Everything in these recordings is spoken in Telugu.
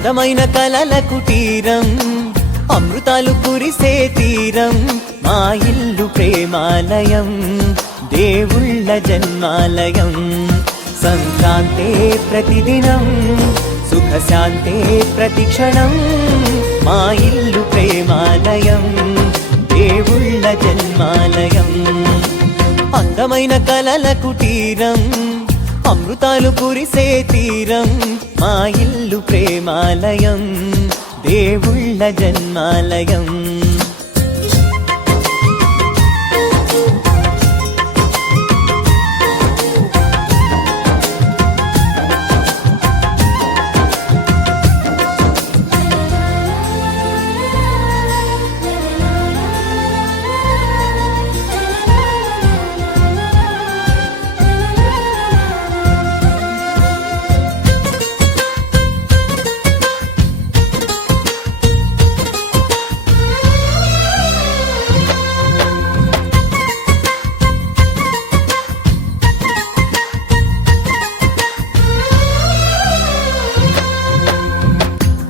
అందమైన కలల కుటీరం, అమృతాలు కురిసే తీరం, మా ఇల్లు ప్రేమాలయం, దేవుళ్ళ జన్మాలయం. సంక్రాంతే ప్రతిదినం, సుఖశాంతే ప్రతిక్షణం, మా ఇల్లు ప్రేమాలయం, దేవుళ్ళ జన్మాలయం. అందమైన కలల కుటీరం, అమృతాలు కురిసే తీరం, మా ఇల్లు ప్రేమాలయం, దేవుళ్ళ జన్మాలయం.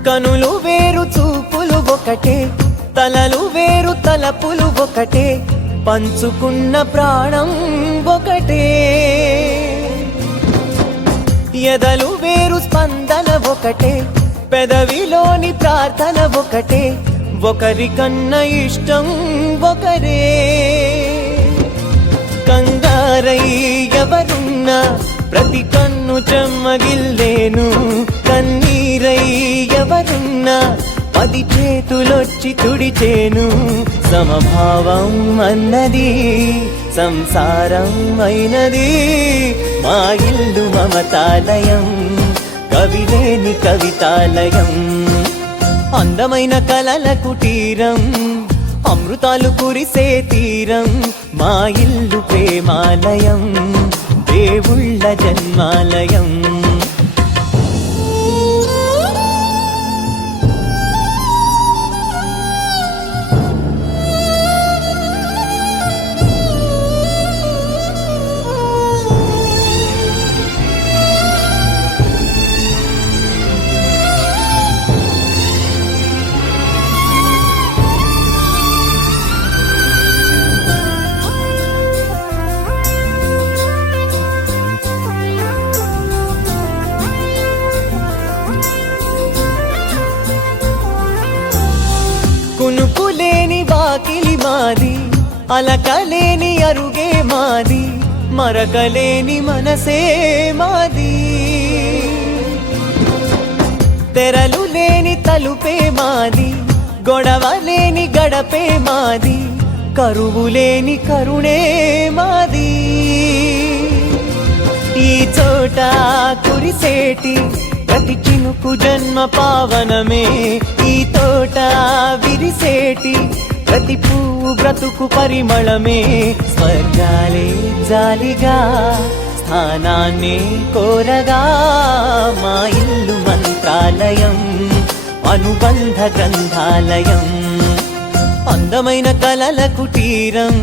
కనులు వేరు చూపులు ఒకటే, తలలు వేరు తలపులు ఒకటే, పంచుకున్న ప్రాణం ఒకటే. ఎదలు వేరు స్పందన ఒకటే, పెదవిలోని ప్రార్థన ఒకటే, ఒకరికన్నా ఇష్టం ఒకరే. కంగారై ఎవరున్నా ప్రతి కన్ను చెమ్మగిల్లేను, కన్నీరై ఎవరున్నా 10 చేతులొచ్చి తుడిచేను. సమభావం అన్నది సంసారం అయినది, మా ఇల్లు మమతాలయం, కవిలేని కవితాలయం. అందమైన కలల కుటీరం, అమృతాలు కురిసే తీరం, మా ఇల్లు ప్రేమాలయం, దేవుళ్ళ జన్మాలయం. కునుకులేని వాకిలి మాది, అలకలేని అరుగే మాది, మరకలేని మనసే మాది. తెరలు లేని తలుపే మాది, గొడవ లేని గడపే మాది, కరువు లేని కరుణే మాది. ఈ చోట కురిసేటి ప్రతి చినుకు జన్మ పావనమే, ఈ తోట విరిసేటి ప్రతి పువ్వు బ్రతుకు పరిమళమే. స్వర్గాలే జాలిగా స్థానాన్ని కోరగా, మా ఇల్లు మంత్రాలయం, అనుబంధ గ్రంథాలయం. అందమైన కలల కుటీరం,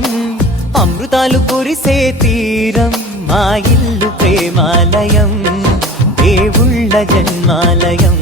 అమృతాలు కురిసే తీరం, మా ఇల్లు ప్రేమాలయం, దేవుళ్ళ జన్మాలయం.